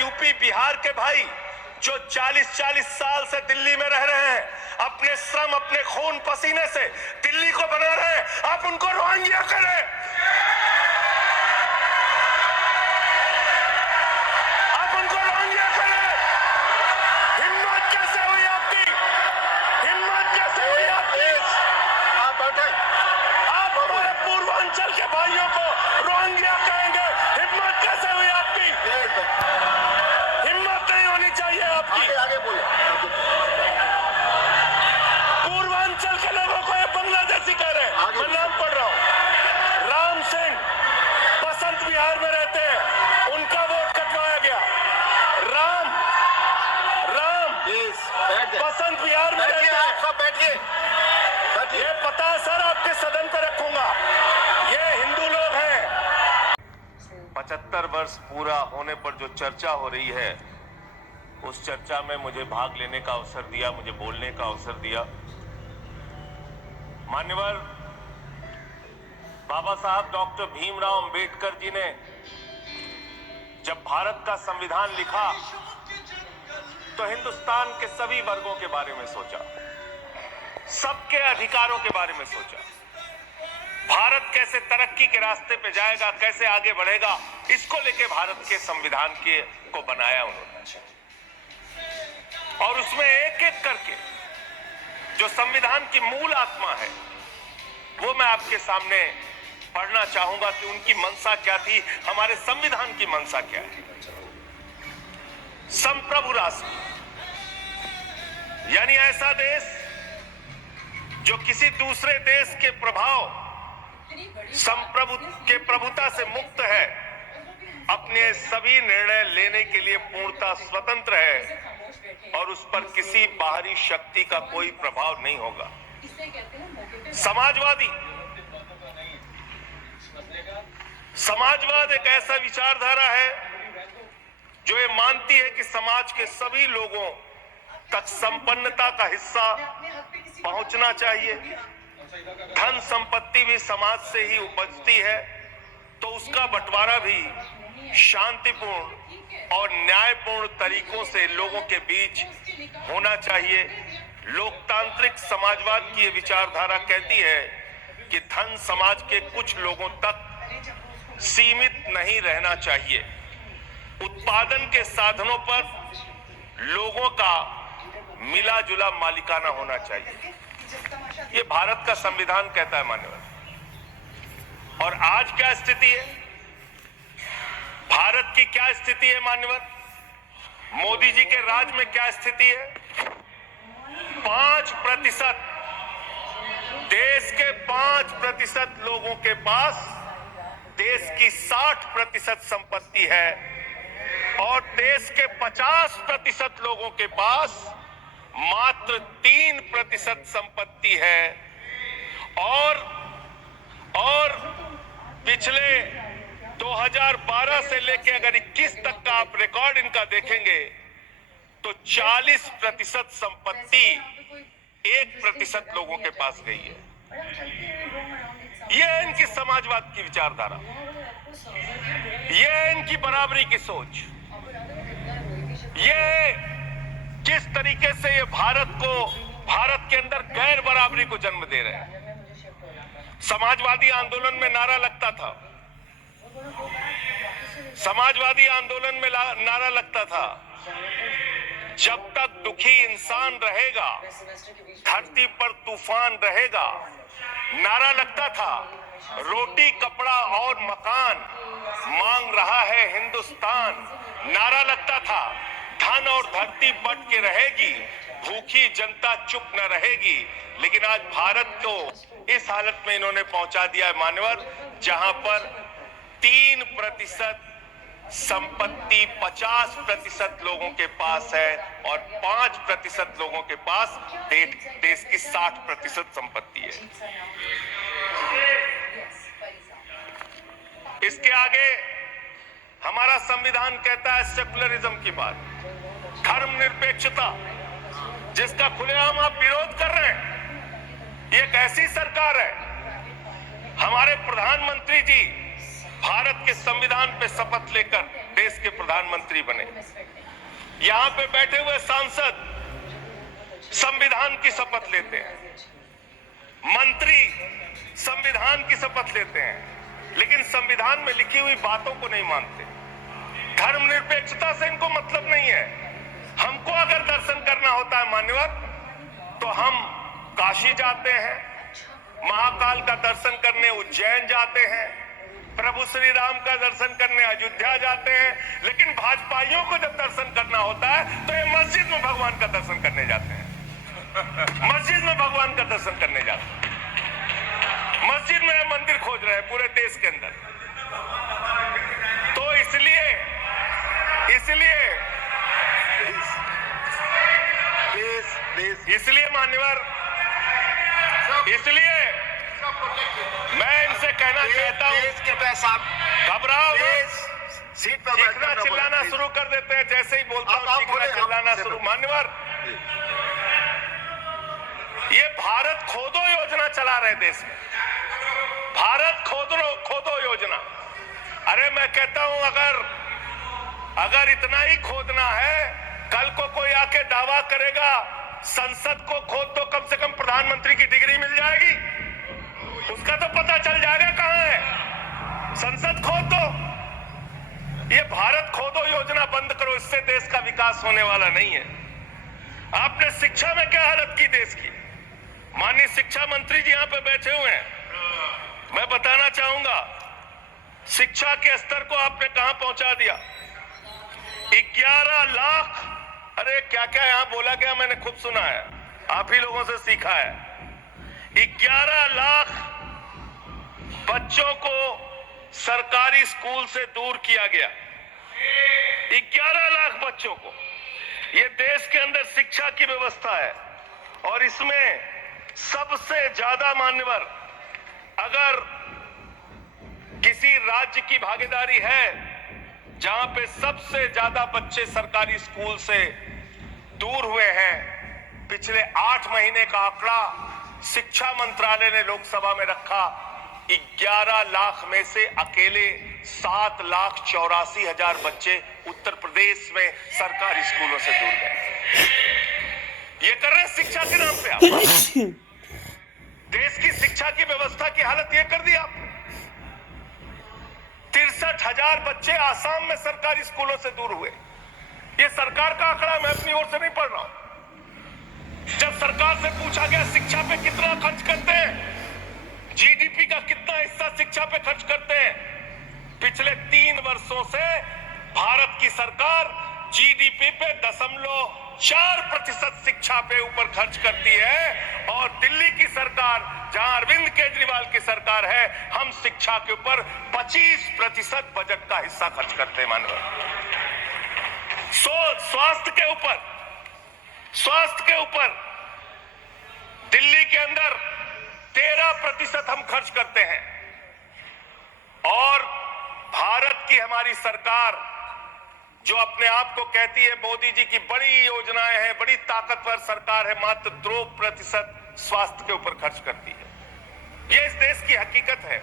UP Bihar के भाई जो 40-40 साल से दिल्ली में रह रहे हैं, अपने श्रम अपने खून पसीने से दिल्ली को बना रहे हैं, आप उनको रोहिंग्या करें, आप उनको रोहिंग्या करें। हिम्मत कैसे हुई आपकी? हिम्मत कैसे हुई आपकी? आप बैठे, आप हमारे पूर्वांचल के भाइयों को रोहिंग्या कहेंगे? हिम्मत कैसे हुई आपकी? हिम्मत नहीं होनी चाहिए आपकी। आगे आगे बोलो। पूर्वांचल के लोगों को ये बांग्लादेशी कह रहे हैं। मैं नाम पढ़ रहा हूं, राम सिंह बसंत विहार में रहते हैं, उनका वोट कटवाया गया। राम बसंत विहार में रहते हैं। आप सब बैठिए, बैठिए। ये पता है सर, आपके सदन पर रखूंगा। ये हिंदू लोग हैं। 75 वर्ष पूरा होने पर जो चर्चा हो रही है, उस चर्चा में मुझे भाग लेने का अवसर दिया, मुझे बोलने का अवसर दिया। मान्यवर बाबा साहब डॉक्टर भीमराव अंबेडकर जी ने जब भारत का संविधान लिखा तो हिंदुस्तान के सभी वर्गों के बारे में सोचा, सबके अधिकारों के बारे में सोचा। भारत कैसे तरक्की के रास्ते पे जाएगा, कैसे आगे बढ़ेगा, इसको लेके भारत के संविधान को बनाया उन्होंने। और उसमें एक एक करके जो संविधान की मूल आत्मा है, वो मैं आपके सामने पढ़ना चाहूंगा कि उनकी मंशा क्या थी, हमारे संविधान की मंशा क्या है। संप्रभु राष्ट्र यानी ऐसा देश जो किसी दूसरे देश के प्रभाव संप्रभु के प्रभुता से मुक्त है, अपने सभी निर्णय लेने के लिए पूर्णतः स्वतंत्र है और उस पर किसी बाहरी शक्ति का कोई प्रभाव नहीं होगा। समाजवाद एक ऐसा विचारधारा है जो ये मानती है कि समाज के सभी लोगों तक संपन्नता का हिस्सा पहुंचना चाहिए। धन संपत्ति भी समाज से ही उपजती है, तो उसका बंटवारा भी शांतिपूर्ण और न्यायपूर्ण तरीकों से लोगों के बीच होना चाहिए। लोकतांत्रिक समाजवाद की ये विचारधारा कहती है कि धन समाज के कुछ लोगों तक सीमित नहीं रहना चाहिए। उत्पादन के साधनों पर लोगों का मिला जुला मालिकाना होना चाहिए। ये भारत का संविधान कहता है मान्यवर। और आज क्या स्थिति है, भारत की क्या स्थिति है मान्यवर? मोदी जी के राज में क्या स्थिति है? 5%, देश के 5% लोगों के पास देश की 60% संपत्ति है और देश के 50% लोगों के पास मात्र 3% संपत्ति है। और पिछले 2012 से लेकर अगर 21 तक का आप रिकॉर्ड इनका देखेंगे तो 40% संपत्ति 1% लोगों के पास गई है। यह है इनकी समाजवाद की विचारधारा, यह है इनकी बराबरी की सोच, यह किस तरीके से ये भारत के अंदर गैर बराबरी को जन्म दे रहे हैं। समाजवादी आंदोलन में नारा लगता था, समाजवादी आंदोलन में नारा लगता था, जब तक दुखी इंसान रहेगा धरती पर तूफान रहेगा। नारा लगता था, रोटी कपड़ा और मकान मांग रहा है हिंदुस्तान। नारा लगता था, धन और धरती बट के रहेगी, भूखी जनता चुप न रहेगी। लेकिन आज भारत को इस हालत में इन्होंने पहुंचा दिया है मान्यवर, जहां पर 3% संपत्ति 50% लोगों के पास है और 5% लोगों के पास देश की 60% संपत्ति है। इसके आगे हमारा संविधान कहता है सेकुलरिज्म की बात, धर्मनिरपेक्षता, जिसका खुलेआम आप विरोध कर रहे हैं। ये एक ऐसी सरकार है, हमारे प्रधानमंत्री जी भारत के संविधान पे शपथ लेकर देश के प्रधानमंत्री बने। यहां पे बैठे हुए सांसद संविधान की शपथ लेते हैं, मंत्री संविधान की शपथ लेते हैं, लेकिन संविधान में लिखी हुई बातों को नहीं मानते। धर्मनिरपेक्षता से इनको मतलब नहीं है। हमको अगर दर्शन करना होता है मान्यवर, तो हम काशी जाते हैं, महाकाल का दर्शन करने उज्जैन जाते हैं, प्रभु श्री राम का दर्शन करने अयोध्या जाते हैं। लेकिन भाजपाइयों को जब दर्शन करना होता है तो ये मस्जिद में भगवान का दर्शन करने जाते हैं। मस्जिद में भगवान का दर्शन करने जाते हैं, मस्जिद में मंदिर खोज रहे हैं पूरे देश के अंदर। तो इसलिए मान्यवर, इसलिए मैं इनसे कहना चाहता हूं, घबराओ, सीट पर चीखना चिल्लाना शुरू कर देते हैं जैसे ही बोलता हूं, चीखना चिल्लाना शुरू। मान्यवर, ये भारत खोदो योजना चला रहे देश में, भारत खोदो योजना। अरे मैं कहता हूं, अगर इतना ही खोदना है, कल को कोई आके दावा करेगा संसद को खोद दो, कम से कम प्रधानमंत्री की डिग्री मिल जाएगी, उसका तो पता चल जाएगा कहां है। संसद खोद दो, ये भारत खोदो योजना बंद करो, इससे देश का विकास होने वाला नहीं है। आपने शिक्षा में क्या हालत की देश की? माननीय शिक्षा मंत्री जी यहां पे बैठे हुए हैं, मैं बताना चाहूंगा शिक्षा के स्तर को आपने कहां पहुंचा दिया। 11 लाख, अरे क्या क्या यहां बोला गया मैंने खूब सुना है, आप ही लोगों से सीखा है। 11 लाख बच्चों को सरकारी स्कूल से दूर किया गया, 11 लाख बच्चों को। ये देश के अंदर शिक्षा की व्यवस्था है, और इसमें सबसे ज्यादा मान्यवर, अगर किसी राज्य की भागीदारी है जहां पे सबसे ज्यादा बच्चे सरकारी स्कूल से दूर हुए हैं, पिछले 8 महीने का आंकड़ा शिक्षा मंत्रालय ने लोकसभा में रखा, 11 लाख में से अकेले 7,84,000 बच्चे उत्तर प्रदेश में सरकारी स्कूलों से दूर गए। ये कर रहे हैं शिक्षा के नाम पे आप। देश की शिक्षा की व्यवस्था की हालत ये कर दी आपने। 63,000 बच्चे आसाम में सरकारी स्कूलों से दूर हुए। ये सरकार का आंकड़ा, मैं अपनी ओर से नहीं पढ़ रहा हूं। जब सरकार से पूछा गया शिक्षा पे कितना खर्च करते हैं, जीडीपी का कितना हिस्सा शिक्षा पे खर्च करते हैं, पिछले 3 वर्षों से भारत की सरकार जीडीपी पे 0.4% शिक्षा पे ऊपर खर्च करती है, और दिल्ली की सरकार, जहां अरविंद केजरीवाल की सरकार है, हम शिक्षा के ऊपर 25% बजट का हिस्सा खर्च करते हैं। मानव स्वास्थ्य के ऊपर दिल्ली के अंदर 13% हम खर्च करते हैं, और भारत की हमारी सरकार जो अपने आप को कहती है मोदी जी की बड़ी योजनाएं हैं, बड़ी ताकतवर सरकार है, मात्र 2% स्वास्थ्य के ऊपर खर्च करती है। यह इस देश की हकीकत है।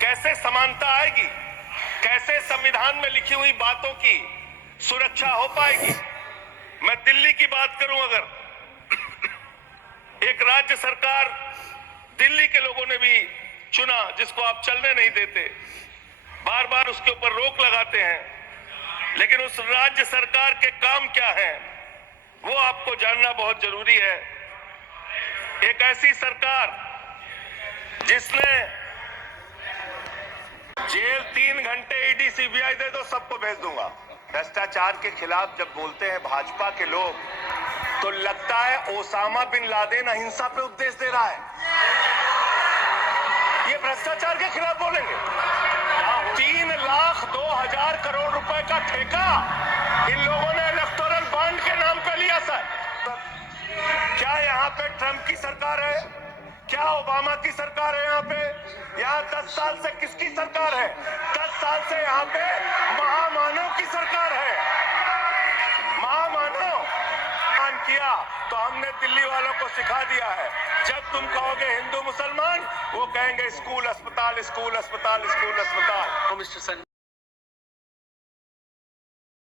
कैसे समानता आएगी, कैसे संविधान में लिखी हुई बातों की सुरक्षा हो पाएगी? मैं दिल्ली की बात करूं, अगर एक राज्य सरकार, दिल्ली के लोगों ने भी चुना, जिसको आप चलने नहीं देते, बार बार उसके ऊपर रोक लगाते हैं, लेकिन उस राज्य सरकार के काम क्या है वो आपको जानना बहुत जरूरी है। एक ऐसी सरकार जिसने जेल 3 घंटे ईडी सीबीआई दे दो सबको भेज दूंगा। भ्रष्टाचार के खिलाफ जब बोलते हैं भाजपा के लोग, तो लगता है ओसामा बिन लादेन अहिंसा पे उपदेश दे रहा है। ये भ्रष्टाचार के खिलाफ बोलेंगे। 3,02,000 करोड़ रुपए का ठेका इन लोगों ने इलेक्टोरल बॉन्ड के नाम पे लिया। सर, क्या यहाँ पे ट्रंप की सरकार है? क्या ओबामा की सरकार है? यहाँ पे 10 साल से किसकी सरकार है? 10 साल से यहाँ पे महामानव की सरकार है। महामानव किया तो हमने दिल्ली वालों को सिखा दिया है, जब तुम कहोगे हिंदू मुसलमान, वो कहेंगे स्कूल अस्पताल, स्कूल अस्पताल, स्कूल अस्पताल।